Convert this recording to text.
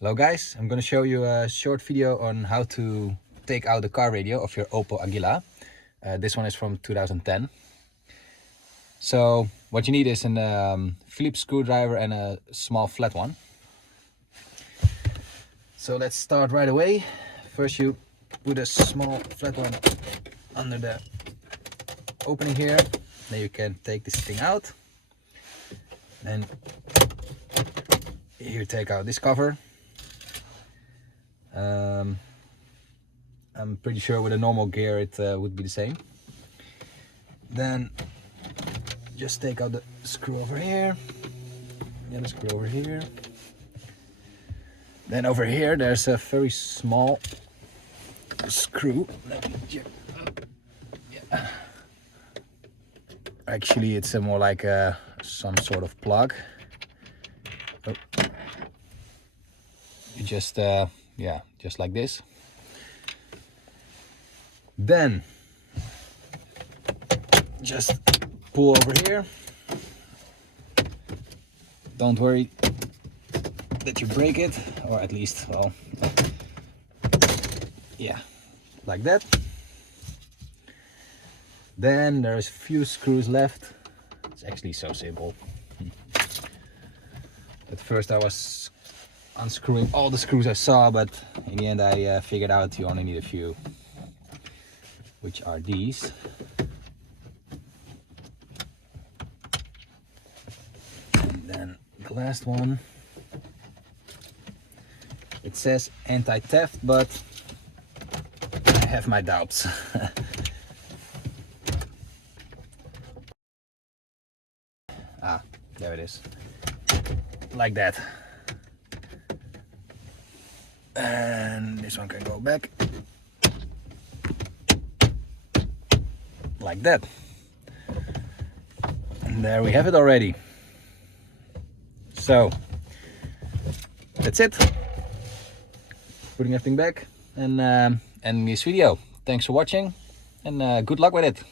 Hello guys, I'm going to show you a short video on how to take out the car radio of your Opel Agila. This one is from 2010. So what you need is a Phillips screwdriver and a small flat one. So let's start right away. First you put a small flat one under the opening here. Then you can take this thing out. Then you take out this cover. I'm pretty sure with a normal gear it would be the same. Then just take out the screw over here, the other screw over here. Then over here there's a very small screw. Let me check. Yeah. Actually it's more like some sort of plug. Oh. You just yeah, just like this. Then just pull over here. Don't worry that you break it, or at least, well, yeah, like that. Then there's a few screws left. It's actually so simple. At first I was unscrewing all the screws I saw, but in the end I figured out you only need a few, which are these. And then the last one, it says anti-theft, but I have my doubts. Ah, there it is, like that. And this one can go back like that. And there we have it already. So that's it. Putting everything back and ending this video. Thanks for watching and good luck with it.